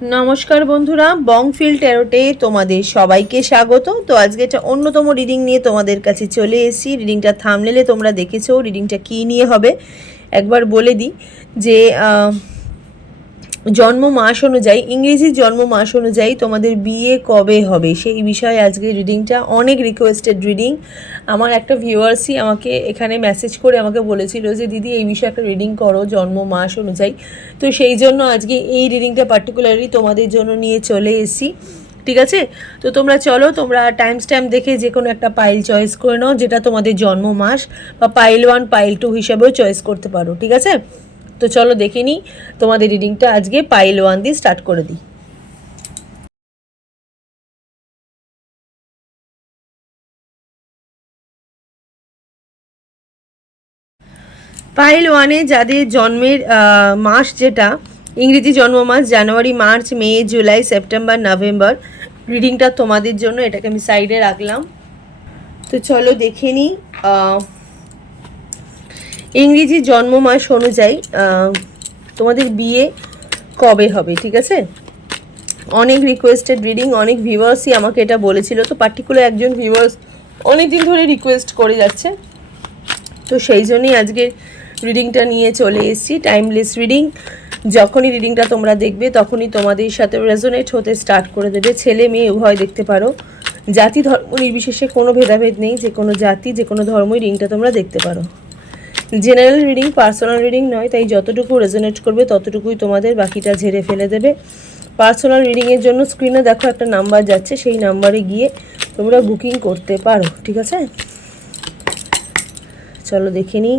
নমস্কার বন্ধুরা, বংফিল ট্যারোটে তোমাদের সবাইকে স্বাগত। তো আজকে একটা অন্যতম রিডিং নিয়ে তোমাদের কাছে চলে এসেছি। রিডিংটা থাম্বনেলে তোমরা দেখেছো। রিডিংটা কী নিয়ে হবে একবার বলে দিই যে জন্ম মাস অনুযায়ী, ইংরেজি জন্ম মাস অনুযায়ী তোমাদের বিয়ে কবে হবে সেই বিষয়ে আজকে রিডিংটা। অনেক রিকোয়েস্টেড রিডিং। আমার একটা ভিউয়ার্সই আমাকে এখানে মেসেজ করে আমাকে বলেছিল যে দিদি এই বিষয়ে একটা রিডিং করো জন্ম মাস অনুযায়ী। তো সেই জন্য আজকে এই রিডিংটা পার্টিকুলারলি তোমাদের জন্য নিয়ে চলে এসেছি। ঠিক আছে, তো তোমরা চলো, তোমরা টাইম স্ট্যাম্প দেখে যে কোনো একটা পাইল চয়েস করে নাও যেটা তোমাদের জন্ম মাস, বা পাইল 1 পাইল 2 হিসাবেও চয়েস করতে পারো। ঠিক আছে, তো চলো দেখে নিই তোমাদের রিডিংটা। আজকে পাইল 1 দিয়ে স্টার্ট করে দিই। পাইল 1-এ যাদের জন্মের মাস, যেটা ইংরেজি জন্ম মাস জানুয়ারি, মার্চ, মে, জুলাই, সেপ্টেম্বর, নভেম্বর, রিডিংটা তোমাদের জন্য। এটাকে আমি সাইডে রাখলাম। তো চলো দেখে নিই ইংরেজি জন্ম মাস অনুযায়ী তোমাদের বিয়ে কবে হবে। ঠিক আছে, অনেক রিকোয়েস্টেড রিডিং, অনেক ভিউয়ার্সই আমাকে এটা বলেছিল। তো পার্টিকুলার একজন ভিউয়ার্স অনেক দিন ধরে রিকোয়েস্ট করে যাচ্ছে, তো সেই জন্যই আজকে রিডিংটা নিয়ে চলে এসেছি। Timeless reading. যখনই রিডিংটা তোমরা দেখবে তখনই তোমাদের সাথে রেজোনেট হতে স্টার্ট করে দেবে। ছেলে মেয়ে উভয় দেখতে পারো, জাতি ধর্ম নির্বিশেষে কোনো ভেদাভেদ নেই। যে কোনো জাতি, যে কোনো ধর্মই রিডিংটা তোমরা দেখতে পারো। জেনারেল রিডিং, পার্সোনাল রিডিং নয়, তাই যতটুকু রেজোনেট করবে ততটুকুই তোমাদের, বাকিটা ঝেড়ে ফেলে দেবে। পার্সোনাল রিডিংয়ের জন্য স্ক্রিনে দেখো একটা নাম্বার যাচ্ছে, সেই নাম্বারে গিয়ে তোমরা বুকিং করতে পারো। ঠিক আছে, চলো দেখে নিই।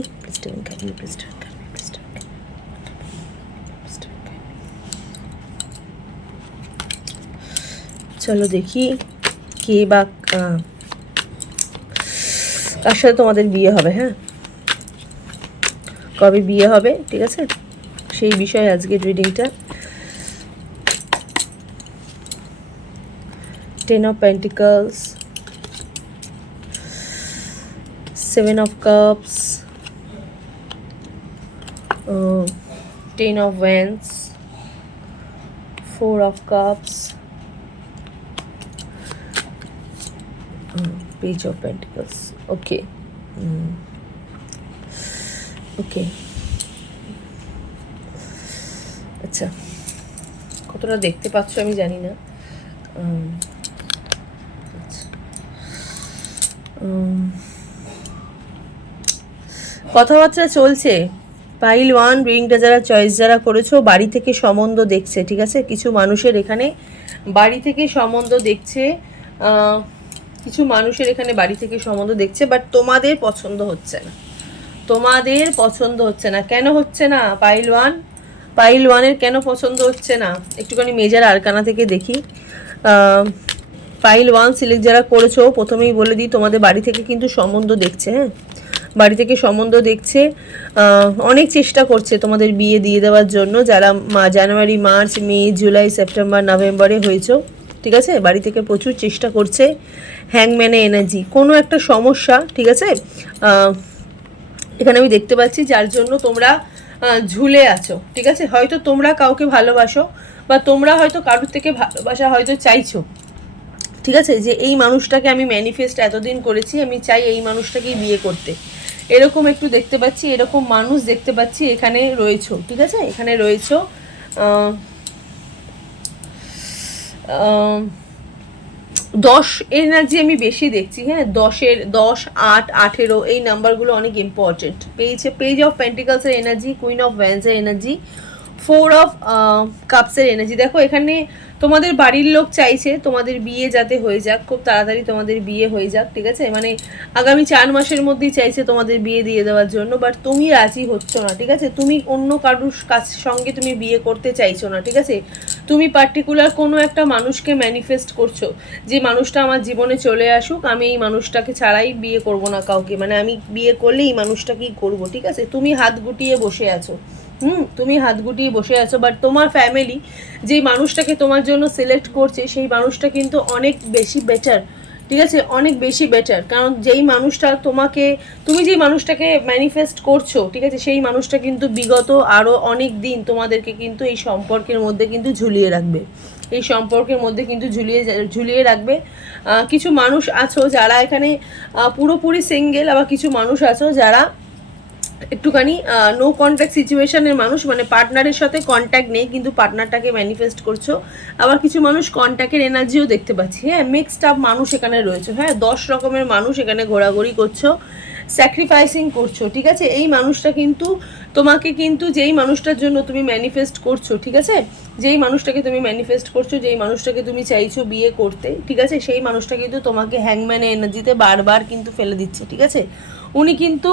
চলো দেখি কে বা কার সাথে তোমাদের বিয়ে হবে। হ্যাঁ, কবে বিয়ে হবে, ঠিক আছে, সেই বিষয়ে আজকের রিডিংটা। 10 of Pentacles, 7 of Cups, 10 of Wands, 4 of Cups, Page of Pentacles. Okay. ওকে, আচ্ছা, কতটা দেখতে পাচ্ছ আমি জানি না। কথাবার্তা চলছে। পাইল 1 রিডিংটা যারা চয়েস যারা করেছো, বাড়ি থেকে সম্বন্ধ দেখছে। ঠিক আছে, কিছু মানুষের এখানে বাড়ি থেকে সম্বন্ধ দেখছে, কিছু মানুষের এখানে বাড়ি থেকে সম্বন্ধ দেখছে, বাট তোমাদের পছন্দ হচ্ছে না। তোমাদের পছন্দ হচ্ছে না। কেন হচ্ছে না? পাইল 1-এর কেন পছন্দ হচ্ছে না একটুখানি মেজার আরকানা থেকে দেখি। পাইল 1 সিলেক্ট যারা করেছো, প্রথমেই বলে দিই তোমাদের বাড়ি থেকে কিন্তু সম্বন্ধ দেখছে। হ্যাঁ, বাড়ি থেকে সম্বন্ধ দেখছে, অনেক চেষ্টা করছে তোমাদের বিয়ে দিয়ে দেওয়ার জন্য। যারা জানুয়ারি, মার্চ, মে, জুলাই, সেপ্টেম্বর, নভেম্বরে হয়েছো, ঠিক আছে, বাড়ি থেকে প্রচুর চেষ্টা করছে। হ্যাংম্যানে এনার্জি, কোনো একটা সমস্যা, ঠিক আছে, এখানে আমি দেখতে পাচ্ছি, যার জন্য তোমরা ঝুলে আছো। ঠিক আছে, হয়তো তোমরা কাউকে ভালোবাসো, বা তোমরা হয়তো কারোর থেকে ভালোবাসা হয়তো চাইছো। ঠিক আছে, যে এই মানুষটাকে আমি ম্যানিফেস্ট এতদিন করেছি, আমি চাই এই মানুষটাকেই বিয়ে করতে, এরকম একটু দেখতে পাচ্ছি, এরকম মানুষ দেখতে পাচ্ছি এখানে রয়েছো। ঠিক আছে, এখানে রয়েছো। 10 এনার্জি আমি বেশি দেখছি। হ্যাঁ, 10, 8, 18 এই নাম্বারগুলো অনেক ইম্পর্টেন্ট। পেজ অফ পেন্টিকলসের এনার্জি, কুইন অফ ভ্যান্সের এনার্জি, 4 অফ কাপসের এনার্জি। দেখো এখানে তোমাদের বাড়ির লোক চাইছে তোমাদের বিয়ে যাতে হয়ে যাক, খুব তাড়াতাড়ি তোমাদের বিয়ে হয়ে যাক। ঠিক আছে, মানে আগামী 4 মাসের মধ্যেই চাইছে তোমাদের বিয়ে দিয়ে দেওয়ার জন্য, বাট তুমি রাজি হচ্ছ না। ঠিক আছে, তুমি অন্য কারোর সঙ্গে তুমি বিয়ে করতে চাইছো না। ঠিক আছে, তুমি পার্টিকুলার কোনো একটা মানুষকে ম্যানিফেস্ট করছো যে মানুষটা আমার জীবনে চলে আসুক, আমি এই মানুষটাকে ছাড়াই বিয়ে করব না কাউকে, মানে আমি বিয়ে করলে এই মানুষটাকেই করব। ঠিক আছে, তুমি হাত গুটিয়ে বসে আছো। তুমি হাত গুটিয়ে বসে আছো, বাট তোমার ফ্যামিলি যেই মানুষটাকে তোমার জন্য সিলেক্ট করছে সেই মানুষটা কিন্তু অনেক বেশি বেটার। ঠিক আছে, অনেক বেশি বেটার। কারণ যেই মানুষটা তোমাকে, তুমি যেই মানুষটাকে ম্যানিফেস্ট করছো, ঠিক আছে, সেই মানুষটা কিন্তু বিগত আরও অনেক দিন তোমাদেরকে কিন্তু এই সম্পর্কের মধ্যে কিন্তু ঝুলিয়ে রাখবে, এই সম্পর্কের মধ্যে কিন্তু ঝুলিয়ে রাখবে। কিছু মানুষ আছো যারা এখানে পুরোপুরি সিঙ্গেল, আবার কিছু মানুষ আছো যারা একটুখানি নো কন্ট্যাক্ট সিচুয়েশনের মানুষ, মানে পার্টনারের সাথে কন্ট্যাক্ট নেই কিন্তু পার্টনারটাকে ম্যানিফেস্ট করছো। আবার কিছু মানুষ কন্ট্যাক্টের এনার্জিও দেখতে পাচ্ছি, হ্যাঁ, মিক্সড আপ মানুষ এখানে রয়েছে, হ্যাঁ, 10 রকমের মানুষ এখানে ঘোরাঘুরি করছো, স্যাক্রিফাইসিং করছো, ঠিক আছে। এই মানুষটা কিন্তু তোমাকে কিন্তু যেই মানুষটার জন্য তুমি ম্যানিফেস্ট করছো, ঠিক আছে, যেই মানুষটাকে তুমি ম্যানিফেস্ট করছো, যেই মানুষটাকে তুমি চাইছো বিয়ে করতে, ঠিক আছে, সেই মানুষটা কিন্তু তোমাকে হ্যাংম্যানের এনার্জিতে বারবার কিন্তু ফেলে দিচ্ছে, ঠিক আছে। উনি কিন্তু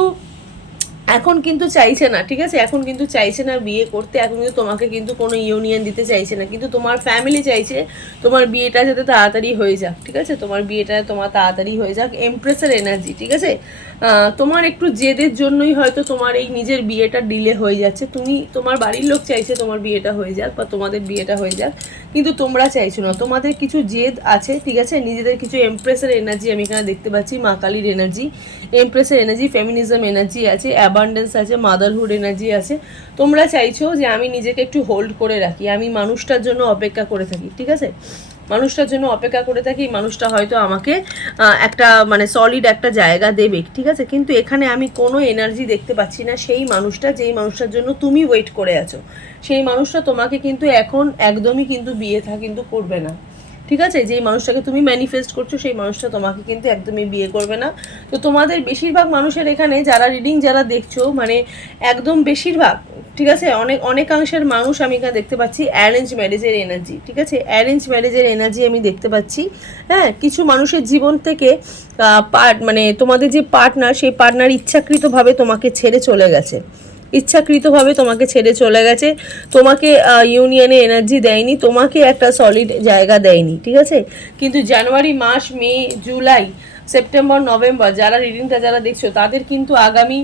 এখন কিন্তু চাইছে না, ঠিক আছে, এখন কিন্তু চাইছে না বিয়ে করতে, এখন কিন্তু তোমাকে কিন্তু কোনো ইউনিয়ন দিতে চাইছে না, কিন্তু তোমার ফ্যামিলি চাইছে তোমার বিয়েটা যাতে তাড়াতাড়ি হয়ে যাক, ঠিক আছে, তোমার বিয়েটা তোমার তাড়াতাড়ি হয়ে যাক। এমপ্রেসের এনার্জি, ঠিক আছে। তোমার একটু জেদের জন্যই হয়তো তোমার এই নিজের বিয়েটা ডিলে হয়ে যাচ্ছে, তোমার বাড়ির লোক চাইছে তোমার বিয়েটা হয়ে যাক বা তোমাদের বিয়েটা হয়ে যাক, কিন্তু তোমরা চাইছো না, তোমাদের কিছু জেদ আছে, ঠিক আছে, নিজেদের কিছু এমপ্রেসের এনার্জি আমি এখানে দেখতে পাচ্ছি, মা কালীর এনার্জি, এমপ্রেসের এনার্জি, ফেমিনিজম এনার্জি আছে, অ্যাবান্ডেন্স আছে, মাদারহুড এনার্জি আছে। তোমরা চাইছো যে আমি নিজেকে একটু হোল্ড করে রাখি, আমি মানুষটার জন্য অপেক্ষা করে থাকি, ঠিক আছে, মানুষটার জন্য অপেক্ষা করে থাকি, মানুষটা হয়তো আমাকে একটা মানে সলিড একটা জায়গা দেবে, ঠিক আছে, কিন্তু এখানে আমি কোনো এনার্জি দেখতে পাচ্ছি না সেই মানুষটা, যেই মানুষটার জন্য তুমি ওয়েট করে আছো, সেই মানুষটা তোমাকে কিন্তু এখন একদমই কিন্তু বিয়ে কিন্তু করবে না, ঠিক আছে। যেই মানুষটাকে তুমি ম্যানিফেস্ট করছো সেই মানুষটা তোমাকে কিন্তু একদমই বিয়ে করবে না। তো তোমাদের বেশিরভাগ মানুষের এখানে যারা রিডিং যারা দেখছো, মানে একদম বেশিরভাগ, ঠিক আছে, অনেকাংশের মানুষ আমি এখানে দেখতে পাচ্ছি অ্যারেঞ্জ ম্যারেজের এনার্জি, ঠিক আছে, অ্যারেঞ্জ ম্যারেজের এনার্জি আমি দেখতে পাচ্ছি। হ্যাঁ, কিছু মানুষের জীবন থেকে মানে তোমাদের যে পার্টনার, সেই পার্টনার ইচ্ছাকৃতভাবে তোমাকে ছেড়ে চলে গেছে, ইচ্ছাকৃতভাবে তোমাকে ছেড়ে চলে গেছে, তোমাকে ইউনিয়নে এনার্জি দেয়নি, তোমাকে একটা সলিড জায়গা দেয়নি, ঠিক আছে। কিন্তু জানুয়ারি মাস, মে, জুলাই, সেপ্টেম্বর, নভেম্বর যারা রিডিংটা যারা দেখছো তাদের কিন্তু আগামী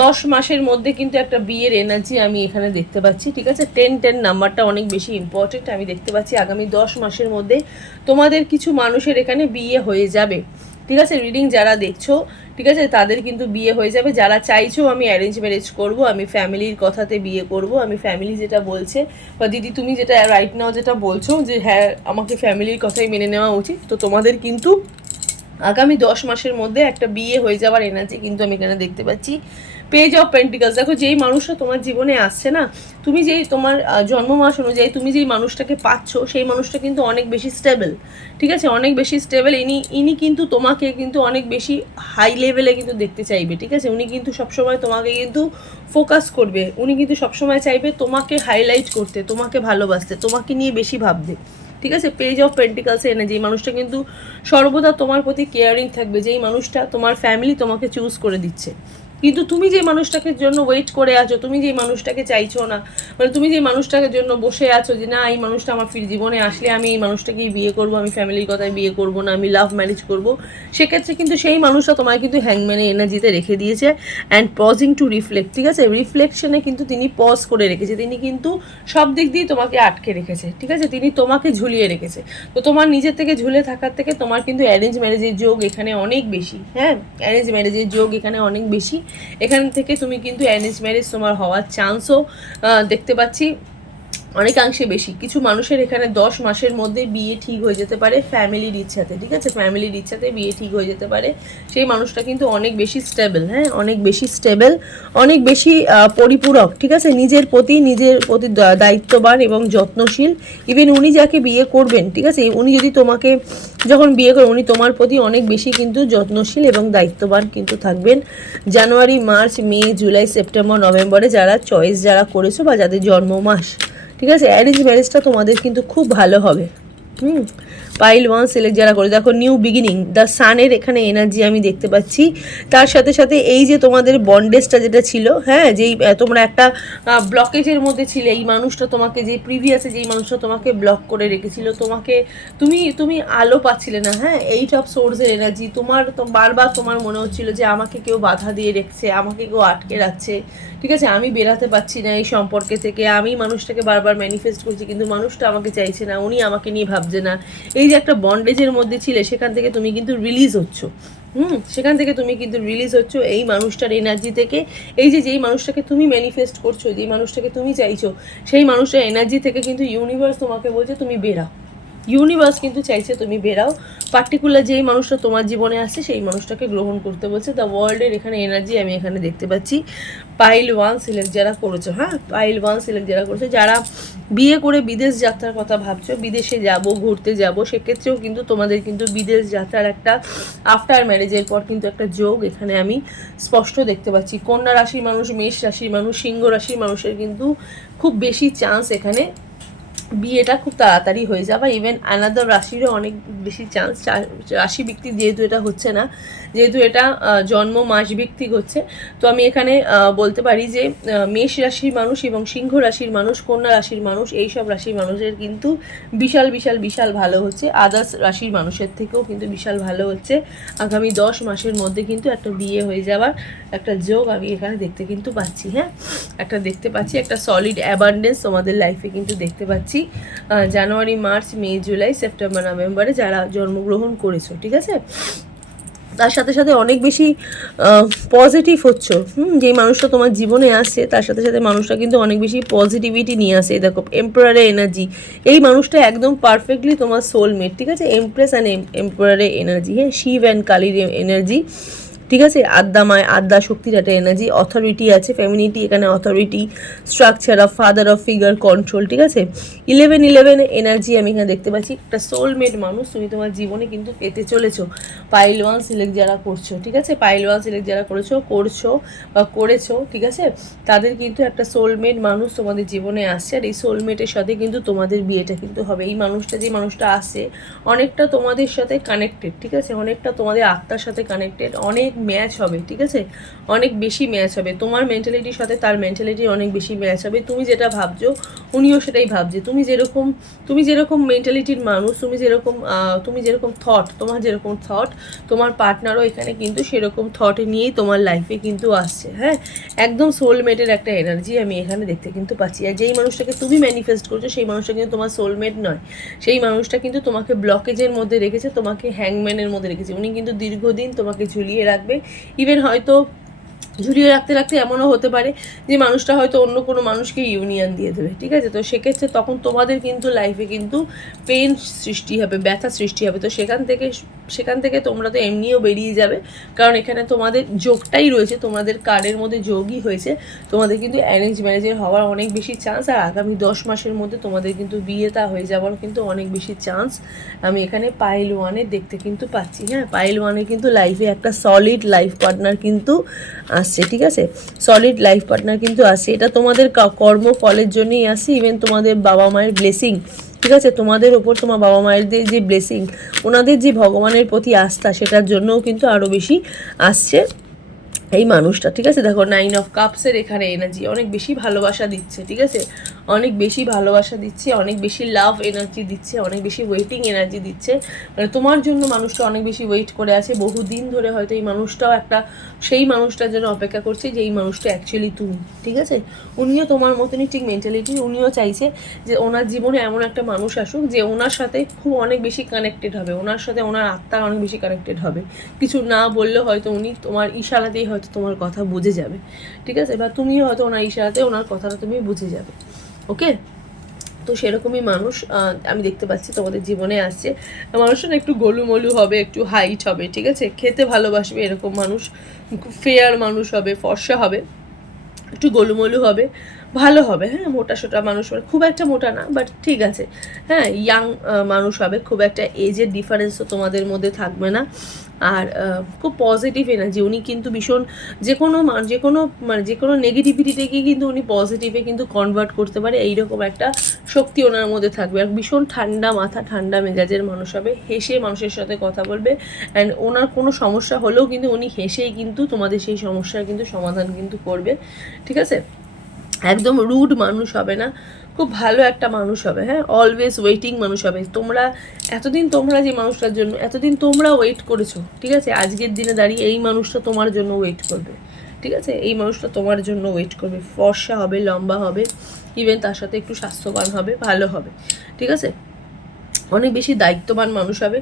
10 মাসের মধ্যে কিন্তু একটা বিয়ের এনার্জি আমি এখানে দেখতে পাচ্ছি, ঠিক আছে। 10 নাম্বারটা অনেক বেশি ইম্পর্টেন্ট, আমি দেখতে পাচ্ছি আগামী 10 মাসের মধ্যে তোমাদের কিছু মানুষের এখানে বিয়ে হয়ে যাবে, ঠিক আছে। রিডিং যারা দেখছো, ঠিক আছে, তাদের কিন্তু বিয়ে হয়ে যাবে। যারা চাইছো আমি অ্যারেঞ্জ ম্যারেজ করব, আমি ফ্যামিলির কথাতে বিয়ে করব, আমি ফ্যামিলি যেটা বলছে, বা দিদি তুমি যেটা রাইট নাও যেটা বলছো যে হ্যাঁ আমাকে ফ্যামিলির কথাই মেনে নেওয়া উচিত, তো তোমাদের কিন্তু আগামী 10 মাসের মধ্যে একটা বিয়ে হয়ে যাওয়ার এনার্জি কিন্তু আমি এখানে দেখতে পাচ্ছি। পেজ অফ পেন্টিকলস, দেখো যেই মানুষটা তোমার জীবনে আসছে না, তুমি যেই তোমার জন্ম মাস অনুযায়ী তুমি যেই মানুষটাকে পাচ্ছ, সেই মানুষটা কিন্তু অনেক বেশি স্টেবল, ঠিক আছে, অনেক বেশি স্টেবল। ইনি কিন্তু তোমাকে কিন্তু অনেক বেশি হাই লেভেলে কিন্তু দেখতে চাইবে, ঠিক আছে, উনি কিন্তু সবসময় তোমাকে কিন্তু ফোকাস করবে, উনি কিন্তু সবসময় চাইবে তোমাকে হাইলাইট করতে, তোমাকে ভালোবাসতে, তোমাকে নিয়ে বেশি ভাবতে, ঠিক আছে। পেজ অফ পেন্টিকলসে এনে যেই মানুষটা কিন্তু সর্বদা তোমার প্রতি কেয়ারিং থাকবে, যেই মানুষটা তোমার ফ্যামিলি তোমাকে চুজ করে দিচ্ছে, কিন্তু তুমি যে মানুষটাকে জন্য ওয়েট করে আছো, তুমি যে মানুষটাকে চাইছো না, মানে তুমি যে মানুষটাকে জন্য বসে আছো যে না এই মানুষটা আমার জীবনে আসলে আমি এই মানুষটাকেই বিয়ে করব, আমি ফ্যামিলির কথায় বিয়ে করব না, আমি লাভ ম্যারেজ করব, সেক্ষেত্রে কিন্তু সেই মানুষটা তোমায় কিন্তু হ্যাংম্যানের এনার্জিতে রেখে দিয়েছে অ্যান্ড পজিং টু রিফ্লেক্ট, ঠিক আছে, রিফ্লেকশনে কিন্তু তিনি পজ করে রেখেছে, তিনি কিন্তু সব দিক দিয়ে তোমাকে আটকে রেখেছে, ঠিক আছে, তিনি তোমাকে ঝুলিয়ে রেখেছে। তো তোমার নিজের থেকে ঝুলে থাকার থেকে তোমার কিন্তু অ্যারেঞ্জ ম্যারেজের যোগ এখানে অনেক বেশি, হ্যাঁ, অ্যারেঞ্জ ম্যারেজের যোগ এখানে অনেক বেশি, এখান থেকে তুমি কিন্তু অ্যারেঞ্জ ম্যারেজ তোমার হওয়ার চান্সও দেখতে পাচ্ছি অনেকাংশে বেশি। কিছু মানুষের এখানে 10 মাসের মধ্যে বিয়ে ঠিক হয়ে যেতে পারে ফ্যামিলির ইচ্ছাতে, ঠিক আছে, ফ্যামিলির ইচ্ছাতে বিয়ে ঠিক হয়ে যেতে পারে। সেই মানুষটা কিন্তু অনেক বেশি স্টেবল, হ্যাঁ, অনেক বেশি স্টেবল, অনেক বেশি পরিপূরক, ঠিক আছে, নিজের প্রতি দায়িত্ববান এবং যত্নশীল। ইভেন উনি যাকে বিয়ে করবেন, ঠিক আছে, উনি যদি তোমাকে যখন বিয়ে করবেন, উনি তোমার প্রতি অনেক বেশি কিন্তু যত্নশীল এবং দায়িত্ববান কিন্তু থাকবেন। জানুয়ারি, মার্চ, মে, জুলাই, সেপ্টেম্বর, নভেম্বরে যারা চয়েস যারা করেছো বা যাদের জন্ম মাস, ঠিক আছে, অ্যারেঞ্জ ম্যারেজটা তোমাদের কিন্তু খুব ভালো হবে। পাইল 1 সিলেক্ট যারা করে, দেখো নিউ বিগিনিং, দ্য সানের এখানে এনার্জি আমি দেখতে পাচ্ছি। তার সাথে সাথে এই যে তোমাদের বন্ডেজটা যেটা ছিল, হ্যাঁ, যেই তোমরা একটা ব্লকেজের মধ্যে ছিলে, এই মানুষটা তোমাকে যে প্রিভিয়াসে যেই মানুষটা তোমাকে ব্লক করে রেখেছিল, তোমাকে তুমি আলো পাচ্ছিলে না, হ্যাঁ, এইট অফ সোর্সের এনার্জি, তোমার তো বারবার তোমার মনে হচ্ছিল যে আমাকে কেউ বাধা দিয়ে রেখেছে, আমাকে কেউ আটকে রাখছে, ঠিক আছে, আমি বেরাতে পারছি না এই সম্পর্কে থেকে, আমি মানুষটাকে বারবার ম্যানিফেস্ট করছি কিন্তু মানুষটা আমাকে চাইছে না, উনি আমাকে নিয়ে ভাবছে না। এই যে একটা বন্ডেজের মধ্যে ছিলে, সেখান থেকে তুমি কিন্তু রিলিজ হচ্ছ। সেখান থেকে তুমি কিন্তু রিলিজ হচ্ছ এই মানুষটার এনার্জি থেকে। এই যে যেই মানুষটাকে তুমি ম্যানিফেস্ট করছো, যেই মানুষটাকে তুমি চাইছো, সেই মানুষটার এনার্জি থেকে কিন্তু ইউনিভার্স তোমাকে বলছে তুমি বেরাও। ইউনিভার্স কিন্তু চাইছে তুমি বেরাও। পার্টিকুলার যেই মানুষটা তোমার জীবনে আসছে সেই মানুষটাকে গ্রহণ করতে বলছে। দ্য ওয়ার্ল্ডের এখানে এনার্জি আমি এখানে দেখতে পাচ্ছি। পাইল 1 সিলেক্ট যারা করেছো, হ্যাঁ পাইল 1 সিলেক্ট যারা করেছো, যারা বিয়ে করে বিদেশ যাত্রার কথা ভাবছো, বিদেশে যাব, ঘুরতে যাব, সেক্ষেত্রেও কিন্তু তোমাদের কিন্তু বিদেশ যাত্রার একটা আফটার ম্যারেজের পর কিন্তু একটা যোগ এখানে আমি স্পষ্ট দেখতে পাচ্ছি। কন্যা রাশির মানুষ, মেষ রাশির মানুষ, সিংহ রাশির মানুষের কিন্তু খুব বেশি চান্স এখানে বিয়েটা খুব তাড়াতাড়ি হয়ে যাবে। ইভেন আনাদার রাশিরও অনেক বেশি চান্স। রাশি ভিত্তিক যেহেতু এটা হচ্ছে না, যেহেতু এটা জন্ম মাস ভিত্তিক হচ্ছে, তো আমি এখানে বলতে পারি যে মেষ রাশির মানুষ এবং সিংহ রাশির মানুষ, কন্যা রাশির মানুষ, এই সব রাশির মানুষের কিন্তু বিশাল বিশাল বিশাল ভালো হচ্ছে। আদার্স রাশির মানুষের থেকেও কিন্তু বিশাল ভালো হচ্ছে। আগামী 10 মাসের মধ্যে কিন্তু একটা বিয়ে হয়ে যাওয়ার একটা যোগ আমি এখানে দেখতে কিন্তু পাচ্ছি। হ্যাঁ, একটা দেখতে পাচ্ছি, একটা সলিড অ্যাবান্ডেন্স তোমাদের লাইফে কিন্তু দেখতে পাচ্ছি। জানুয়ারি, মার্চ, মে, জুলাই, সেপ্টেম্বর, নভেম্বরে যারা জন্মগ্রহণ করেছো, ঠিক আছে, তার সাথে সাথে অনেক বেশি পজিটিভ হচ্ছ। যেই মানুষটা তোমার জীবনে আসছে তার সাথে সাথে মানুষটা কিন্তু অনেক বেশি পজিটিভিটি নিয়ে আসে। দেখো এম্পারারের এনার্জি, এই মানুষটা একদম পারফেক্টলি তোমার সোলমেট, ঠিক আছে। এমপ্রেস অ্যান্ড এম্পারারের এনার্জি, হ্যাঁ, শিব অ্যান্ড কালীর এনার্জি, ঠিক আছে। আদ্যা শক্তির একটা এনার্জি, অথরিটি আছে, ফেমিনিটি এখানে authority, structure of father of figure, control, ঠিক আছে। 11 এনার্জি আমি এখানে দেখতে পাচ্ছি। একটা সোলমেট মানুষ তুমি তোমার জীবনে কিন্তু পেতে চলেছো। পাইল 1 সিলেক্ট যারা করছো, ঠিক আছে, পাইল 1 সিলেক্ট যারা করছো বা করেছো, ঠিক আছে, তাদের কিন্তু একটা সোলমেট মানুষ তোমাদের জীবনে আসছে। আর এই সোলমেটের সাথে কিন্তু তোমাদের বিয়েটা কিন্তু হবে। এই মানুষটা, যে মানুষটা আসছে, অনেকটা তোমাদের সাথে কানেক্টেড, ঠিক আছে, অনেকটা তোমাদের আত্মার সাথে কানেক্টেড, অনেক ম্যাচ হবে, ঠিক আছে, অনেক বেশি ম্যাচ হবে। তোমার মেন্টালিটির সাথে তার মেন্টালিটির অনেক বেশি ম্যাচ হবে। তুমি যেটা ভাবছো উনিও সেটাই ভাবছে। তুমি যেরকম মেন্টালিটির মানুষ, তুমি যেরকম থট, তোমার যেরকম থট, তোমার পার্টনারও এখানে কিন্তু সেরকম থট নিয়েই তোমার লাইফে কিন্তু আসছে। হ্যাঁ, একদম সোলমেটের একটা এনার্জি আমি এখানে দেখতে কিন্তু পাচ্ছি। আর যেই মানুষটাকে তুমি ম্যানিফেস্ট করছো সেই মানুষটা কিন্তু তোমার সোলমেট নয়। সেই মানুষটা কিন্তু তোমাকে ব্লকেজের মধ্যে রেখেছে, তোমাকে হ্যাংম্যানের মধ্যে রেখেছে। উনি কিন্তু দীর্ঘদিন তোমাকে ঝুলিয়ে রাখবে। ইভেন হয়তো ঝুলিয়ে রাখতে রাখতে এমনও হতে পারে যে মানুষটা হয়তো অন্য কোনো মানুষকে ইউনিয়ন দিয়ে দেবে, ঠিক আছে। তো সেক্ষেত্রে তখন তোমাদের কিন্তু লাইফে কিন্তু পেন সৃষ্টি হবে, ব্যথা সৃষ্টি হবে। তো সেখান থেকে তোমরা তো এমনিও বেরিয়ে যাবে, কারণ এখানে তোমাদের যোগটাই রয়েছে, তোমাদের কার্ডের মধ্যে যোগই হয়েছে। তোমাদের কিন্তু অ্যারেঞ্জ ম্যারেজের হওয়ার অনেক বেশি চান্স। আর আগামী 10 মাসের মধ্যে তোমাদের কিন্তু বিয়েটা হয়ে যাওয়ার কিন্তু অনেক বেশি চান্স আমি এখানে পাইল 1-এ দেখতে কিন্তু পাচ্ছি। হ্যাঁ, পাইল 1-এ কিন্তু লাইফে একটা সলিড লাইফ পার্টনার কিন্তু আসছে, ঠিক আছে, সলিড লাইফ পার্টনার কিন্তু আসছে। এটা তোমাদের কর্মফলের জন্যই আসছে। ইভেন তোমাদের বাবা মায়ের ব্লেসিং, ঠিক আছে, তোমাদের ওপর তোমার বাবা মায়ের যে ব্লেসিং, ওনাদের যে ভগবানের প্রতি আস্থা, সেটার জন্যও কিন্তু আরও বেশি আসছে এই মানুষটা, ঠিক আছে। দেখো 9 অফ কাপসের এখানে এনার্জি অনেক বেশি ভালোবাসা দিচ্ছে, ঠিক আছে, অনেক বেশি ভালোবাসা দিচ্ছে, অনেক বেশি লাভ এনার্জি দিচ্ছে, অনেক বেশি ওয়েটিং এনার্জি দিচ্ছে। মানে তোমার জন্য মানুষটা অনেক বেশি ওয়েট করে আছে বহুদিন ধরে। হয়তো এই মানুষটাও একটা সেই মানুষটার জন্য অপেক্ষা করছে যেই মানুষটা অ্যাকচুয়ালি তুমি, ঠিক আছে। উনিও তোমার মতনই ঠিক মেন্টালিটি, উনিও চাইছে যে ওনার জীবনে এমন একটা মানুষ আসুক যে ওনার সাথে খুব অনেক বেশি কানেক্টেড হবে, ওনার সাথে ওনার আত্মা অনেক বেশি কানেক্টেড হবে। কিছু না বললেও হয়তো উনি তোমার ইশারাতেই হয়তো তোমার কথা বুঝে যাবে, ঠিক আছে, বা তুমিও হয়তো ওনার ইশারাতে ওনার কথাটা তুমি বুঝে যাবে। ওকে, তো সেরকমই মানুষ আমি দেখতে পাচ্ছি তোমাদের জীবনে আসছে। মানুষটা না একটু গোলুমলু হবে, একটু হাইট হবে, ঠিক আছে, খেতে ভালোবাসবে এরকম মানুষ, ফেয়ার মানুষ হবে, ফর্সা হবে, একটু গোলুমলু হবে, ভালো হবে। হ্যাঁ, মোটা সোটা মানুষ হবে, খুব একটা মোটা না, বাট ঠিক আছে। হ্যাঁ, ইয়াং মানুষ হবে, খুব একটা এজের ডিফারেন্সও তোমাদের মধ্যে থাকবে না। আর খুব পজিটিভ এনার্জি। উনি কিন্তু ভীষণ যে কোনো নেগেটিভিটিটাকে কিন্তু উনি পজিটিভে কিন্তু কনভার্ট করতে পারে, এইরকম একটা শক্তি ওনার মধ্যে থাকবে। আর ভীষণ ঠান্ডা মাথা, ঠান্ডা মেজাজের মানুষ হবে, হেসে মানুষের সাথে কথা বলবে। অ্যান্ড ওনার কোনো সমস্যা হলেও কিন্তু উনি হেসেই কিন্তু তোমাদের সেই সমস্যার কিন্তু সমাধান কিন্তু করবে, ঠিক আছে। একদম রুড মানুষ হবে না, খুব ভালো একটা মানুষ হবে। হ্যাঁ, অলওয়েজ ওয়েটিং মানুষ হবে। তোমরা যে মানুষটার জন্য এতদিন তোমরা ওয়েট করেছো, ঠিক আছে, আজকের দিনে দাঁড়িয়ে এই মানুষটা তোমার জন্য ওয়েট করবে, ঠিক আছে? এই মানুষটা তোমার জন্য ওয়েট করবে, ফর্সা হবে, লম্বা হবে, ইভেন তার সাথে একটু স্বাস্থ্যবান হবে, ভালো হবে, ঠিক আছে? অনেক বেশি দায়িত্ববান মানুষ হবে,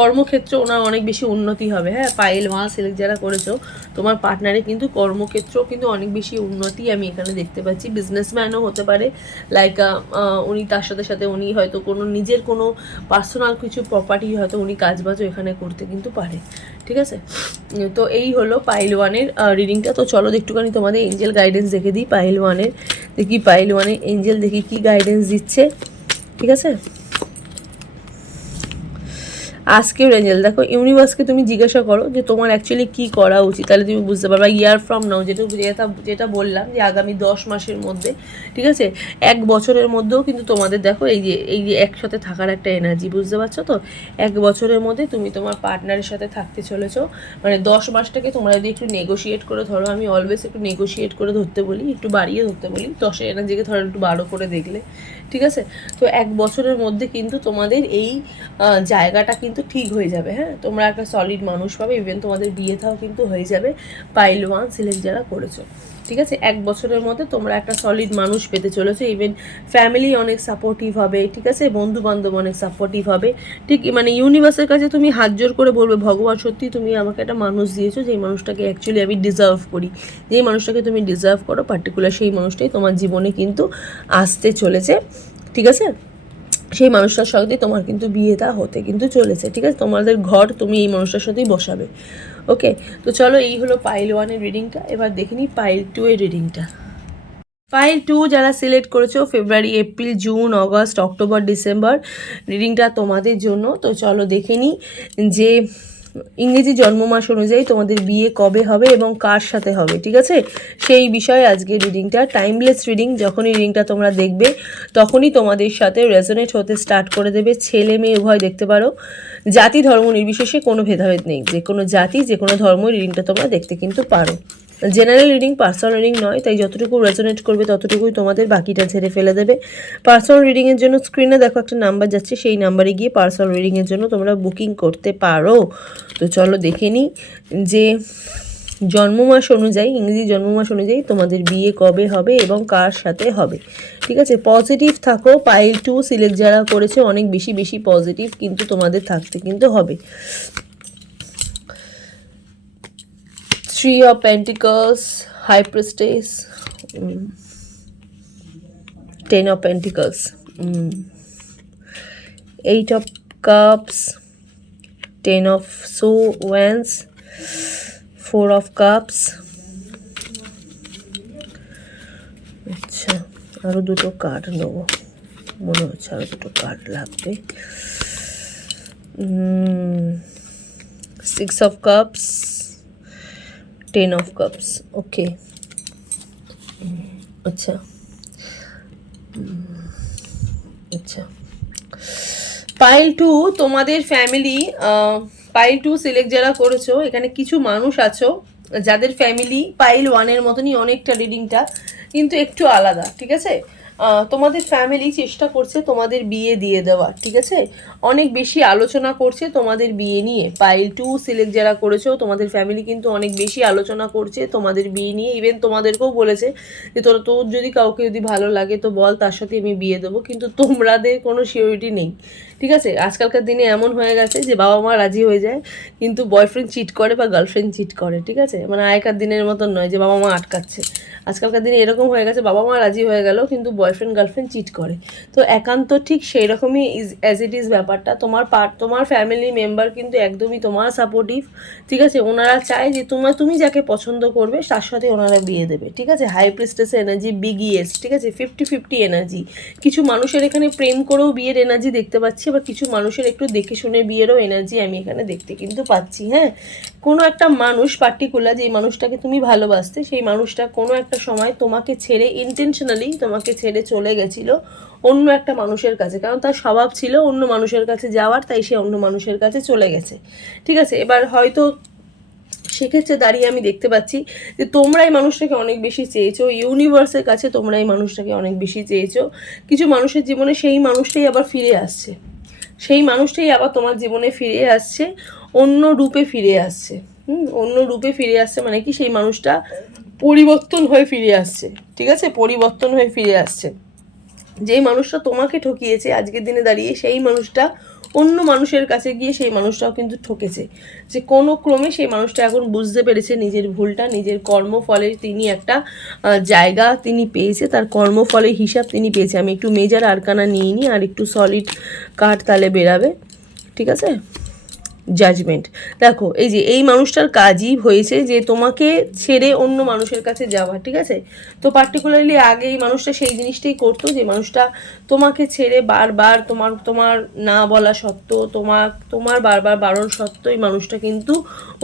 কর্মক্ষেত্রে ওনার অনেক বেশি উন্নতি হবে। হ্যাঁ, পায়েল 1 সিলেক্ট যারা করেছো, তোমার পার্টনারে কিন্তু কর্মক্ষেত্রেও কিন্তু অনেক বেশি উন্নতি আমি এখানে দেখতে পাচ্ছি। বিজনেসম্যানও হতে পারে, লাইক উনি তার সাথে সাথে উনি হয়তো কোনো নিজের কোনো পার্সোনাল কিছু প্রপার্টি হয়তো উনি কাজবাজও এখানে করতে কিন্তু পারে, ঠিক আছে? তো এই হলো পাইল 1-এর রিডিংটা। তো চলো একটুখানি তোমাদের এঞ্জেল গাইডেন্স দেখে দিই পাইল 1-এর। দেখি পাইল 1-এর এঞ্জেল দেখি কী গাইডেন্স দিচ্ছে, ঠিক আছে? আজকের এঞ্জেল দেখো, ইউনিভার্সকে তুমি জিজ্ঞাসা করো যে তোমার অ্যাকচুয়ালি কী করা উচিত, তাহলে তুমি বুঝতে পারবা। ইয়ার ফ্রম নাও, যেটা বললাম যে আগামী 10 মাসের মধ্যে, ঠিক আছে, 1 বছরের মধ্যেও কিন্তু তোমাদের দেখো এই যে একসাথে থাকার একটা এনার্জি, বুঝতে পারছো তো? 1 বছরের মধ্যে তুমি তোমার পার্টনারের সাথে থাকতে চলেছো। মানে 10 মাসটাকে তোমরা যদি একটু নেগোশিয়েট করে ধরো, আমি অলওয়েজ একটু নেগোশিয়েট করে ধরতে বলি, একটু বাড়িয়ে ধরতে বলি, 10-এর এনার্জিকে ধরো একটু 12 করে দেখলে, ঠিক আছে? তো 1 বছরের মধ্যে কিন্তু তোমাদের এই জায়গাটা কিন্তু ঠিক হয়ে যাবে। হ্যাঁ, তোমরা একটা সলিড মানুষ পাবে, ইভেন তোমাদের বিয়েটাও কিন্তু হয়ে যাবে পাইল 1 সিলেক্ট যারা করেছো, ঠিক আছে? 1 বছরের মধ্যে তোমরা একটা সলিড মানুষ পেতে চলেছো। ইভেন ফ্যামিলি অনেক সাপোর্টিভ হবে, ঠিক আছে? বন্ধু বান্ধব অনেক সাপোর্টিভ হবে, ঠিক মানে ইউনিভার্সের কাছে তুমি হাত জোর করে বলবে, ভগবান সত্যি তুমি আমাকে একটা মানুষ দিয়েছো, যেই মানুষটাকে অ্যাকচুয়ালি আমি ডিজার্ভ করি, যেই মানুষটাকে তুমি ডিজার্ভ করো পার্টিকুলার সেই মানুষটাই তোমার জীবনে কিন্তু আসতে চলেছে, ঠিক আছে? সেই মানুষটার সাথেই তোমার কিন্তু বিয়েটা হতে কিন্তু চলেছে, ঠিক আছে? তোমাদের ঘর তুমি এই মানুষটার সাথেই বসাবে। ওকে, তো চলো এই হলো পাইল 1-এর রিডিংটা। এবার দেখে নিই পাইল 2-এর রিডিংটা। পাইল 2 যারা সিলেক্ট করেছো, February, April, June, August, October, December রিডিংটা তোমাদের জন্য। তো চলো দেখে নিই যে ইংরেজি জন্ম মাস অনুযায়ী তোমাদের বিয়ে কবে হবে এবং কার সাথে হবে, ঠিক আছে? সেই বিষয়ে আজকে রিডিংটা টাইমলেস রিডিং। যখনই রিডিংটা তোমরা দেখবে তখনই তোমাদের সাথে রেজোনেট হতে স্টার্ট করে দেবে। ছেলে মেয়ে উভয় দেখতে পারো, জাতি ধর্ম নির্বিশেষে কোনো ভেদাভেদ নেই, যে কোনো জাতি যে কোনো ধর্ম রিডিংটা তোমরা দেখতে কিন্তু পারো। জেনারেল রিডিং, পার্সোনাল রিডিং নয়, তাই যতটুকু রেজোনেট করবে ততটুকুই তোমাদের, বাকিটা ঝেড়ে ফেলে দেবে। পার্সোনাল রিডিংয়ের জন্য স্ক্রিনে দেখো একটা নাম্বার যাচ্ছে, সেই নাম্বারে গিয়ে পার্সোনাল রিডিংয়ের জন্য তোমরা বুকিং করতে পারো। তো চলো দেখে নিই যে জন্মমাস অনুযায়ী, ইংরেজি জন্মমাস অনুযায়ী তোমাদের বিয়ে কবে হবে এবং কার সাথে হবে, ঠিক আছে? পজিটিভ থাকো, পাইল 2 সিলেক্ট যারা করেছে অনেক বেশি বেশি পজিটিভ কিন্তু তোমাদের থাকতে কিন্তু হবে। 3 of Pentacles, High Priestess, 10 of Pentacles, 8 of Cups, 10 of Wands, 4 of Cups। আচ্ছা, আরও দুটো কার্ড নেবো, মনে হচ্ছে আরও দুটো কার্ড লাগবে। 6 of Cups, 10 of Cups, ওকে। আচ্ছা আচ্ছা, পাইল 2 তোমাদের ফ্যামিলি, পাইল 2 সিলেক্ট যারা করেছো, এখানে কিছু মানুষ আছো যাদের ফ্যামিলি পাইল 1-এর মতনই অনেকটা রিডিংটা কিন্তু একটু আলাদা, ঠিক আছে? তোমাদের ফ্যামিলি চেষ্টা করছে তোমাদের বিয়ে দিয়ে দেওয়া, ঠিক আছে? অনেক বেশি আলোচনা করছে তোমাদের বিয়ে নিয়ে। পাইল 2 সিলেক্ট যারা করেছো তোমাদের ফ্যামিলি কিন্তু অনেক বেশি আলোচনা করছে তোমাদের বিয়ে নিয়ে। ইভেন তোমাদেরকেও বলেছে যে তোর যদি কাউকে যদি ভালো লাগে তো বল, তার সাথে আমি বিয়ে দেবো, কিন্তু তোমাদের কোনো সিওরিটি নেই, ঠিক আছে? আজকালকার দিনে এমন হয়ে গেছে যে বাবা মা রাজি হয়ে যায় কিন্তু বয়ফ্রেন্ড চিট করে বা গার্লফ্রেন্ড চিট করে, ঠিক আছে? মানে আগেকার দিনের মতন নয় যে বাবা মা আটকাচ্ছে। আজকালকার দিনে এরকম হয়ে গেছে, বাবা মা রাজি হয়ে গেল কিন্তু বয়ফ্রেন্ড গার্লফ্রেন্ড চিট করে। তো একান্ত ঠিক সেই রকমই অ্যাজ ইট ইজ ব্যাপারটা। তোমার ফ্যামিলি মেম্বার কিন্তু একদমই তোমার সাপোর্টিভ, ঠিক আছে? ওনারা চায় যে তুমি যাকে পছন্দ করবে তার সাথে ওনারা বিয়ে দেবে, ঠিক আছে? হাই প্রিস্টেসের এনার্জি, বিগ ইয়েস, ঠিক আছে? 50-50 এনার্জি। কিছু মানুষের এখানে প্রেম করেও বিয়ের এনার্জি দেখতে পাচ্ছি, আবার কিছু মানুষের একটু দেখে শুনে বিয়েরও এনার্জি আমি এখানে দেখতে কিন্তু পাচ্ছি। হ্যাঁ, কোনো একটা মানুষ পার্টিকুলার, যেই মানুষটাকে তুমি ভালোবাসতে, সেই মানুষটা কোনো একটা সময় তোমাকে ছেড়ে ইন্টেনশনালি তোমাকে ছেড়ে চলে গেছিল অন্য একটা মানুষের কাছে, কারণ তার স্বভাব ছিল অন্য মানুষের কাছে যাওয়ার, তাই সে অন্য মানুষের কাছে চলে গেছে, ঠিক আছে? এবার হয়তো সেক্ষেত্রে দাঁড়িয়ে আমি দেখতে পাচ্ছি যে তোমরা এই মানুষটাকে অনেক বেশি চেয়েছো, ইউনিভার্সের কাছে তোমরা এই মানুষটাকে অনেক বেশি চেয়েছো। কিছু মানুষের জীবনে সেই মানুষটাই আবার ফিরে আসছে, সেই মানুষটাই আবার তোমার জীবনে ফিরে আসছে, অন্য রূপে ফিরে আসছে, অন্য রূপে ফিরে আসছে, মানে কি সেই মানুষটা পরিবর্তন হয়ে ফিরে আসছে, ঠিক আছে, পরিবর্তন হয়ে ফিরে আসছে। যেই মানুষটা তোমাকে ঠকিয়েছে আজকের দিনে দাঁড়িয়ে, সেই মানুষটা অন্য মানুষের কাছে গিয়ে সেই মানুষটাও কিন্তু ঠকেছে, যে কোনো ক্রমে সেই মানুষটা এখন বুঝতে পেরেছে নিজের ভুলটা, নিজের কর্মফলের তিনি একটা জায়গা তিনি পেয়েছে, তার কর্মফলের হিসাব তিনি পেয়েছে। আমি একটু মেজার আরকানা নিয়ে নিই, আর একটু সলিড কার্ড তাহলে বেরাবে, ঠিক আছে। জাজমেন্ট। দেখো এই যে এই মানুষটার কাজই হয়েছে যে তোমাকে ছেড়ে অন্য মানুষের কাছে যাওয়া, ঠিক আছে। তো পার্টিকুলারলি আগে এই মানুষটা সেই জিনিসটাই করতো, যে মানুষটা তোমাকে ছেড়ে বারবার তোমার তোমার না বলা সত্ত্বেও, তোমার বারবার বারণ সত্ত্বেও এই মানুষটা কিন্তু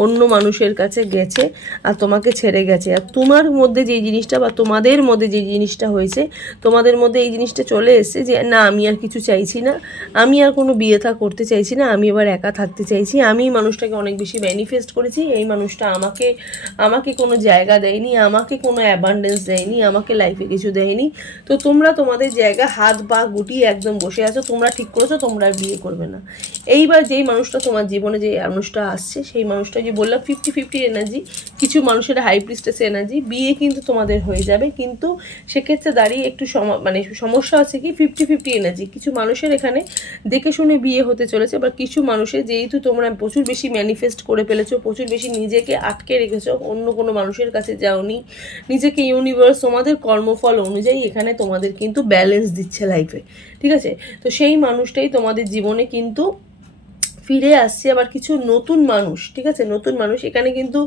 অন্য মানুষের কাছে গেছে আর তোমাকে ছেড়ে গেছে। আর তোমার মধ্যে যে জিনিসটা বা তোমাদের মধ্যে যে জিনিসটা হয়েছে, তোমাদের মধ্যে এই জিনিসটা চলে এসেছে যে না আমি আর কিছু চাইছি না, আমি আর কোনো বিয়ে থা করতে চাইছি না, আমি এবার একা থাকতে চাইছি। আমি এই মানুষটাকে অনেক বেশি ম্যানিফেস্ট করেছি, এই মানুষটা আমাকে কোনো জায়গা দেয়নি, আমাকে কোনো অ্যাবান্ডেন্স দেয়নি, আমাকে লাইফে কিছু দেয়নি। তো তোমরা তোমাদের জায়গা হাত পা গুটিয়ে একদম বসে আছো, তোমরা ঠিক করেছো তোমরা আর বিয়ে করবে না। এইবার যেই মানুষটা তোমার জীবনে যে মানুষটা আসছে, সেই মানুষটা যে বললাম 50-50 এনার্জি, কিছু মানুষের হাই প্রিস্টেস এনার্জি, বিয়ে কিন্তু তোমাদের হয়ে যাবে, কিন্তু সেক্ষেত্রে দাঁড়িয়ে একটু মানে সমস্যা আছে কি 50-50 এনার্জি, কিছু মানুষের এখানে দেখে শুনে বিয়ে হতে চলেছে। বা কিছু মানুষের যেহেতু তোমরা প্রচুর বেশি ম্যানিফেস্ট করে ফেলেছো, প্রচুর বেশি নিজেকে আটকে রেখেছো, অন্য কোনো মানুষের কাছে যাওনি, নিজেকে ইউনিভার্স তোমাদের কর্মফল অনুযায়ী এখানে তোমাদের কিন্তু ব্যালেন্স দিচ্ছে লাইফে, ঠিক আছে। তো সেই মানুষটাই তোমাদের জীবনে কিন্তু ফিরে আসছে। আবার কিছু নতুন মানুষ, ঠিক আছে, নতুন মানুষ এখানে কিন্তু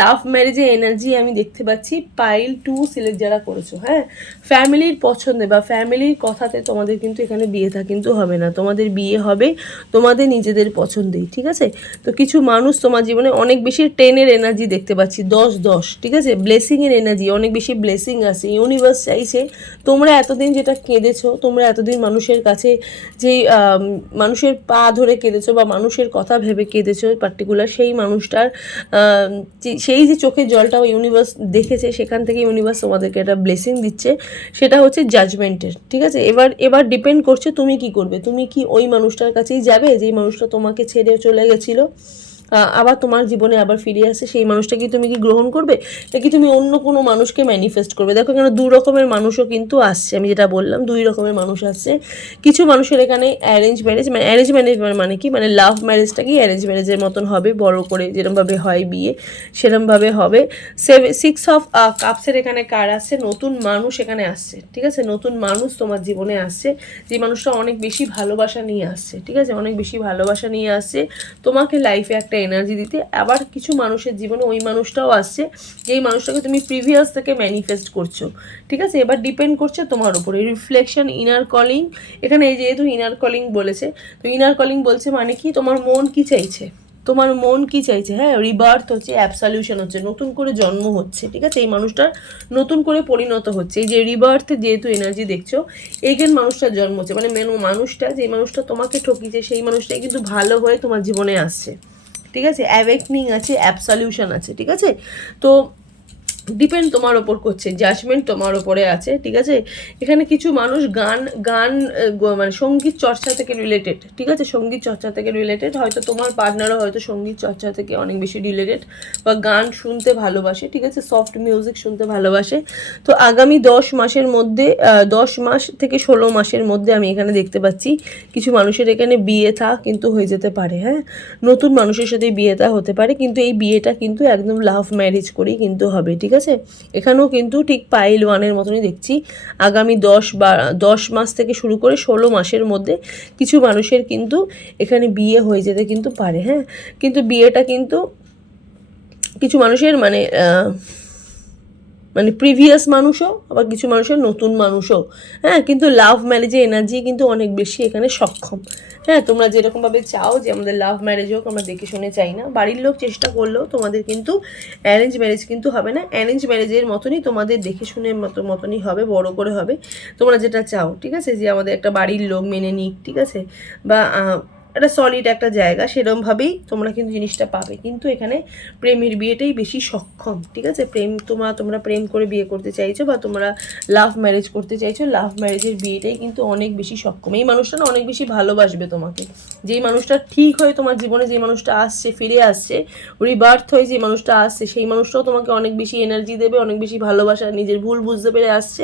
লাভ ম্যারেজের এনার্জি আমি দেখতে পাচ্ছি। পাইল 2 সিলেক্ট যারা করেছো, হ্যাঁ, ফ্যামিলির পছন্দে বা ফ্যামিলির কথাতে তোমাদের কিন্তু এখানে বিয়েটা কিন্তু হবে না, তোমাদের বিয়ে হবে তোমাদের নিজেদের পছন্দেই, ঠিক আছে। তো কিছু মানুষ তোমার জীবনে অনেক বেশি 10-এর এনার্জি দেখতে পাচ্ছি, 10-10, ঠিক আছে, ব্লেসিংয়ের এনার্জি, অনেক বেশি ব্লেসিং আছে। ইউনিভার্স চাইছে তোমরা এতদিন যেটা কেঁদেছো, তোমরা এতদিন মানুষের কাছে যেই মানুষের পা ধরে কেঁদেছো বা মানুষের কথা ভেবে কেঁদেছো পার্টিকুলার, সেই মানুষটার সেই যে চোখের জলটা ইউনিভার্স দেখেছে, সেখান থেকে ইউনিভার্স তোমাদেরকে একটা ব্লেসিং দিচ্ছে, সেটা হচ্ছে জাজমেন্টের, ঠিক আছে। এবার ডিপেন্ড করছে তুমি কি করবে, তুমি কি ওই মানুষটার কাছেই যাবে যেই মানুষটা তোমাকে ছেড়ে চলে গেছিলো, আবার তোমার জীবনে আবার ফিরে আসে, সেই মানুষটাকে তুমি কি গ্রহণ করবে, নাকি তুমি অন্য কোনো মানুষকে ম্যানিফেস্ট করবে। দেখো এখানে 2 রকমের মানুষও কিন্তু আসছে, আমি যেটা বললাম 2 রকমের মানুষ আসছে। কিছু মানুষের এখানে অ্যারেঞ্জ ম্যারেজ, মানে অ্যারেঞ্জ ম্যারেজ মানে কি, মানে লাভ ম্যারেজটাকেই অ্যারেঞ্জ ম্যারেজের মতন হবে, বড় করে যেরমভাবে হয় বিয়ে সেরমভাবে হবে। 6 অফ কাপসের এখানে কার আসছে, নতুন মানুষ এখানে আসছে, ঠিক আছে, নতুন মানুষ তোমার জীবনে আসছে, যে মানুষটা অনেক বেশি ভালোবাসা নিয়ে আসছে, ঠিক আছে, অনেক বেশি ভালোবাসা নিয়ে আসছে তোমাকে লাইফে একটা এনার্জি দিতে। আবার কিছু মানুষের জীবনে ওই মানুষটাও আসছে যেই মানুষটাকে তুমি প্রিভিয়াস থেকে ম্যানিফেস্ট করছো, ঠিক আছে। এবার ডিপেন্ড করছে তোমার উপরে, রিফ্লেকশন, ইনার কলিং। এখানে এই যেহেতু ইনার কলিং বলেছে, তো ইনার কলিং বলছে মানে কি, তোমার মন কি চাইছে, তোমার মন কি চাইছে, হ্যাঁ, রিবার্থ হচ্ছে, অ্যাবসলিউশন হচ্ছে, নতুন করে জন্ম হচ্ছে, ঠিক আছে, এই মানুষটার নতুন করে পরিণত হচ্ছে। এই যে রিবার্থে যেহেতু এনার্জি দেখছো, এগেন মানুষটার জন্ম হচ্ছে, মানে মানুষটা যে মানুষটা তোমাকে ঠকিয়েছে সেই মানুষটাই কিন্তু ভালো হয়ে তোমার জীবনে আসছে, ঠিক আছে, অ্যাওয়েকনিং আছে, অ্যাবসলিউশন আছে, ঠিক আছে। তো ডিপেন্ড তোমার ওপর করছে, জাজমেন্ট তোমার ওপরে আছে, ঠিক আছে। এখানে কিছু মানুষ গান গান মানে সঙ্গীত চর্চা থেকে রিলেটেড, ঠিক আছে, সঙ্গীত চর্চা থেকে রিলেটেড, হয়তো তোমার পার্টনারও হয়তো সঙ্গীত চর্চা থেকে অনেক বেশি রিলেটেড বা গান শুনতে ভালোবাসে, ঠিক আছে, সফট মিউজিক শুনতে ভালোবাসে। তো আগামী 10 মাসের মধ্যে 10 মাস থেকে 16 মাসের মধ্যে আমি এখানে দেখতে পাচ্ছি কিছু মানুষের এখানে বিয়ে থা কিন্তু হয়ে যেতে পারে, হ্যাঁ, নতুন মানুষের সাথে বিয়ে থা হতে পারে, কিন্তু এই বিয়েটা কিন্তু একদম লাভ ম্যারেজ করেই কিন্তু হবে, ঠিক আছে। এখানেও কিন্তু ঠিক পাইল 1-এর মতনই দেখছি, আগামী 10 মাস থেকে শুরু করে 16 মাসের মধ্যে কিছু মানুষের কিন্তু এখানে বিয়ে হয়ে যেতে কিন্তু পারে, হ্যাঁ, কিন্তু বিয়েটা কিন্তু কিছু মানুষের মানে প্রিভিয়াস মানুষও, আবার কিছু মানুষের নতুন মানুষও, হ্যাঁ, কিন্তু লাভ ম্যারেজের এনার্জি কিন্তু অনেক বেশি এখানে সক্ষম, হ্যাঁ, তোমরা যেরকমভাবে চাও যে আমাদের লাভ ম্যারেজ হোক, আমরা দেখে শুনে চাই না, বাড়ির লোক চেষ্টা করলেও তোমাদের কিন্তু অ্যারেঞ্জ ম্যারেজ কিন্তু হবে না, অ্যারেঞ্জ ম্যারেজের মতনই তোমাদের দেখে শুনে মতনই হবে, বড় করে হবে, তোমরা যেটা চাও, ঠিক আছে, যে আমাদের একটা বাড়ির লোক মেনে নিক, ঠিক আছে, বা একটা সলিড একটা জায়গা, সেরকমভাবেই তোমরা কিন্তু জিনিসটা পাবে। কিন্তু এখানে প্রেমের বিয়েটাই বেশি সক্ষম, ঠিক আছে? তোমরা প্রেম করে বিয়ে করতে চাইছো বা তোমরা লাভ ম্যারেজ করতে চাইছো, লাভ ম্যারেজের বিয়েটাই কিন্তু অনেক বেশি সক্ষম। এই মানুষটা না অনেক বেশি ভালোবাসবে তোমাকে। যেই মানুষটা ঠিক হয়ে তোমার জীবনে, যে মানুষটা আসছে, ফিরে আসছে, রিবার্থ হয়ে যে মানুষটা আসছে, সেই মানুষটাও তোমাকে অনেক বেশি এনার্জি দেবে, অনেক বেশি ভালোবাসা, নিজের ভুল বুঝতে পেরে আসছে।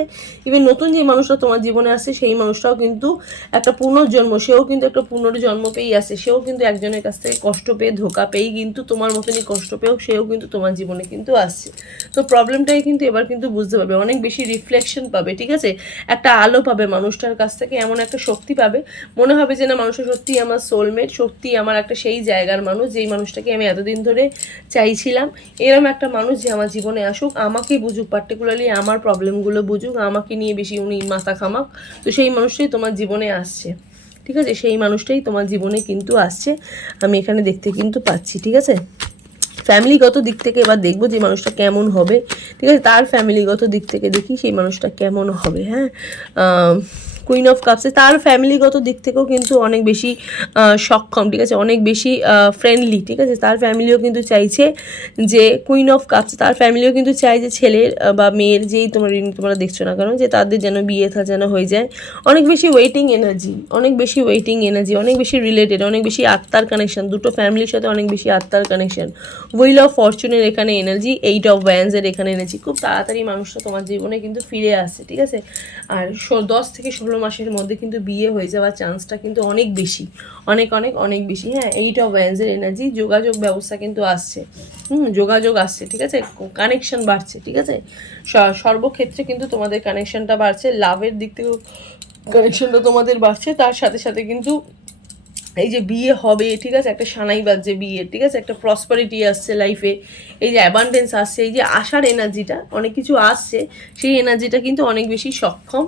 ইভেন নতুন যে মানুষটা তোমার জীবনে আসছে, সেই মানুষটাও কিন্তু একটা পুনর্জন্ম, সেও কিন্তু একটা পুনর্জন্ম পেয়েই আসছে। সেও কিন্তু একজনের কাছ থেকে কষ্ট পেয়ে, ধোকা পেয়েই কিন্তু তোমার মতনই কষ্ট পেয়েও সেও কিন্তু তোমার জীবনে কিন্তু আসছে। তো প্রবলেমটাই কিন্তু এবার কিন্তু বুঝতে পারবে, অনেক বেশি রিফ্লেকশন পাবে, ঠিক আছে? একটা আলো পাবে মানুষটার কাছ থেকে, এমন একটা শক্তি পাবে, মনে হবে যে না মানুষটা সত্যি আমার সোলমেট, সত্যি আমার একটা সেই জায়গার মানুষ, যেই মানুষটাকে আমি এতদিন ধরে চাইছিলাম। এরকম একটা মানুষ যে আমার জীবনে আসুক, আমাকে বুঝুক, পার্টিকুলারলি আমার প্রবলেমগুলো বুঝুক, আমাকে নিয়ে বেশি উনি মাথা খামাক। তো সেই মানুষটাই তোমার জীবনে আসছে, ঠিক আছে? সেই মানুষটাই তোমার জীবনে কিন্তু আসছে, আমি এখানে দেখতে কিন্তু পাচ্ছি, ঠিক আছে? ফ্যামিলিগত দিক থেকে এবার দেখবো যে মানুষটা কেমন হবে, ঠিক আছে? তার ফ্যামিলিগত দিক থেকে দেখি সেই মানুষটা কেমন হবে। হ্যাঁ, কুইন অফ কাপসে তার ফ্যামিলিগত দিক থেকেও কিন্তু অনেক বেশি সক্ষম, ঠিক আছে? অনেক বেশি ফ্রেন্ডলি, ঠিক আছে? তার ফ্যামিলিও কিন্তু চাইছে যে কুইন অফ কাপস, তার ফ্যামিলিও কিন্তু চাই যে ছেলের বা মেয়ের, যেই তোমরা দেখছো না কারণ, যে তাদের যেন বিয়ে থা যেন হয়ে যায়। অনেক বেশি ওয়েটিং এনার্জি, অনেক বেশি ওয়েটিং এনার্জি, অনেক বেশি রিলেটেড, অনেক বেশি আত্মার কানেকশন, দুটো ফ্যামিলির সাথে অনেক বেশি আত্মার কানেকশন। হুইল অফ ফরচুনের এখানে এনার্জি, 8 অফ ওয়ান্ডসের এখানে এনার্জি। খুব তাড়াতাড়ি মানুষটা তোমার জীবনে কিন্তু ফিরে আসছে, ঠিক আছে? আর 10 থেকে 16 মাসের মধ্যে কিন্তু বিয়ে হয়ে যাওয়ার চান্সটা কিন্তু অনেক বেশি, অনেক অনেক অনেক বেশি। হ্যাঁ, 8 অফ ওয়ান্ডসের এনার্জি, যোগাযোগ ব্যবস্থা কিন্তু আসছে, যোগাযোগ আসছে, ঠিক আছে? কানেকশন বাড়ছে, ঠিক আছে? সর্বক্ষেত্রে কিন্তু তোমাদের কানেকশনটা বাড়ছে, লাভের দিক থেকেও কানেকশনটা তোমাদের বাড়ছে। তার সাথে সাথে কিন্তু এই যে বিয়ে হবে, ঠিক আছে? একটা সানাই বাজছে বিয়ে, ঠিক আছে? একটা প্রসপারিটি আসছে লাইফে, এই যে অ্যাবান্ডেন্স আসছে, এই যে আশার এনার্জিটা, অনেক কিছু আসছে, সেই এনার্জিটা কিন্তু অনেক বেশি সক্ষম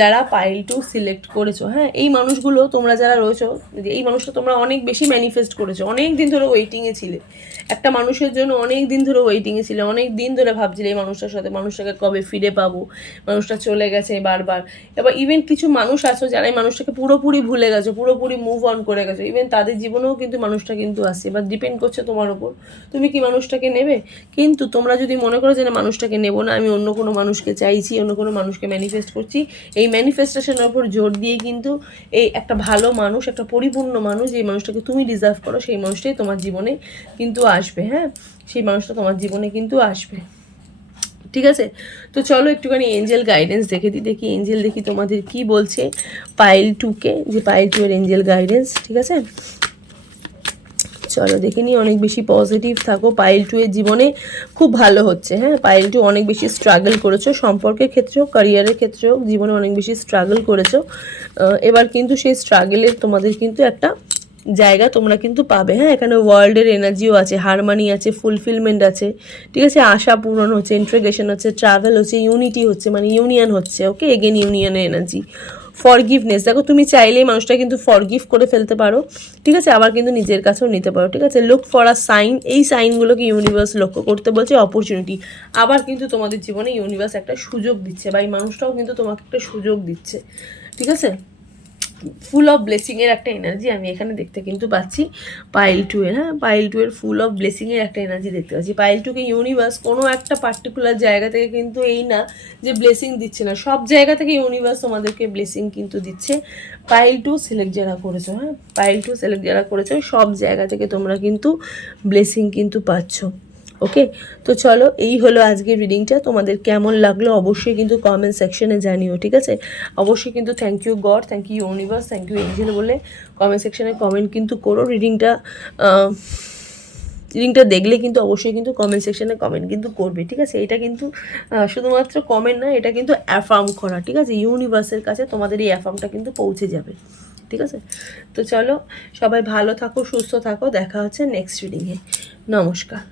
যারা পাইল টু সিলেক্ট করেছো। হ্যাঁ, এই মানুষগুলো তোমরা যারা রয়েছো, এই মানুষটা তোমরা অনেক বেশি ম্যানিফেস্ট করেছো, অনেক দিন ধরে ওয়েটিংয়ে ছিলে, একটা মানুষের জন্য অনেক দিন ধরে ওয়েটিংয়ে ছিলে, অনেক দিন ধরে ভাবছিলে এই মানুষটার সাথে, মানুষটাকে কবে ফিরে পাবো, মানুষটা চলে গেছে বারবার। এবার ইভেন কিছু মানুষ আছো যারা এই মানুষটাকে পুরোপুরি ভুলে গেছো, পুরোপুরি মুভ অন করে গেছো, ইভেন তাদের জীবনেও কিন্তু মানুষটা কিন্তু আসছে। এবার ডিপেন্ড করছে তোমার ওপর, তুমি কি মানুষটাকে নেবে। কিন্তু তোমরা যদি মনে করো যে না মানুষটাকে নেবো না, আমি অন্য কোনো মানুষকে চাইছি, অন্য কোনো মানুষকে ম্যানিফেস্ট করছি, এই ম্যানিফেস্টেশনের ওপর জোর দিয়ে কিন্তু এই একটা ভালো মানুষ, একটা পরিপূর্ণ মানুষ, এই মানুষটাকে তুমি ডিজার্ভ করো, সেই মানুষটাই তোমার জীবনে কিন্তু আসবে। হ্যাঁ, সেই মানুষটা তোমার জীবনে কিন্তু আসবে, ঠিক আছে? তো চলো একটুখানি এঞ্জেল গাইডেন্স দেখে দিই, দেখি এঞ্জেল দেখি তোমাদের কি বলছে পাইল 2-কে, যে পাইল 2 এর এঞ্জেল গাইডেন্স, ঠিক আছে? চলো দেখে নিই। অনেক বেশি পজিটিভ থাকো, পাইল 2 এর জীবনে খুব ভালো হচ্ছে। হ্যাঁ, পাইল 2 অনেক বেশি স্ট্রাগল করেছো, সম্পর্কের ক্ষেত্রেও, ক্যারিয়ারের ক্ষেত্রেও, জীবনে অনেক বেশি স্ট্রাগল করেছো। এবার কিন্তু সেই স্ট্রাগলের তোমাদের কিন্তু একটা জায়গা তোমরা কিন্তু পাবে। হ্যাঁ, এখানে ওয়ার্ল্ডের এনার্জিও আছে, হারমানি আছে, ফুলফিলমেন্ট আছে, ঠিক আছে? আশা পূরণ হচ্ছে, ইন্ট্রিগেশন হচ্ছে, ট্রাভেল হচ্ছে, ইউনিটি হচ্ছে, মানে ইউনিয়ন হচ্ছে। ওকে, এগেন ইউনিয়নের এনার্জি, ফরগিভনেস। দেখো তুমি চাইলেই মানুষটা কিন্তু ফরগিভ করে ফেলতে পারো, ঠিক আছে? আবার কিন্তু নিজের কাছেও নিতে পারো, ঠিক আছে? লুক ফর আ সাইন, এই সাইনগুলোকে ইউনিভার্স লক্ষ্য করতে বলছে, অপরচুনিটি। আবার কিন্তু তোমাদের জীবনে ইউনিভার্স একটা সুযোগ দিচ্ছে, বা এই মানুষটাও কিন্তু তোমাকে একটা সুযোগ দিচ্ছে, ঠিক আছে? ফুল অফ ব্লেসিংয়ের একটা এনার্জি আমি এখানে দেখতে কিন্তু পাচ্ছি পাইল 2 এর। হ্যাঁ, পাইল 2 এর ফুল অফ ব্লেসিংয়ের একটা এনার্জি দেখতে পাচ্ছি। পাইল 2-কে ইউনিভার্স কোনো একটা পার্টিকুলার জায়গা থেকে কিন্তু এই না যে ব্লেসিং দিচ্ছে না, সব জায়গা থেকে ইউনিভার্স তোমাদেরকে ব্লেসিং কিন্তু দিচ্ছে। পাইল 2 সিলেক্ট যারা করেছো, হ্যাঁ, পাইল 2 সিলেক্ট যারা করেছো, সব জায়গা থেকে তোমরা কিন্তু ব্লেসিং কিন্তু পাচ্ছ। ওকে, তো চলো এই হলো আজকের রিডিংটা। তোমাদের কেমন লাগলো অবশ্যই কিন্তু কমেন্ট সেকশনে জানিও, ঠিক আছে? অবশ্যই কিন্তু thank you God, thank you universe, thank you angel বলে কমেন্ট সেকশনে কমেন্ট কিন্তু করো। রিডিংটা দেখলে কিন্তু অবশ্যই কিন্তু কমেন্ট সেকশনে কমেন্ট কিন্তু করবে, ঠিক আছে? এটা কিন্তু শুধুমাত্র কমেন্ট না, এটা কিন্তু অ্যাফার্ম করা, ঠিক আছে? ইউনিভার্সের কাছে তোমাদের এই অ্যাফার্মটা কিন্তু পৌঁছে যাবে, ঠিক আছে? তো চলো সবাই ভালো থাকো, সুস্থ থাকো, দেখা হচ্ছে নেক্সট রিডিংয়ে। নমস্কার।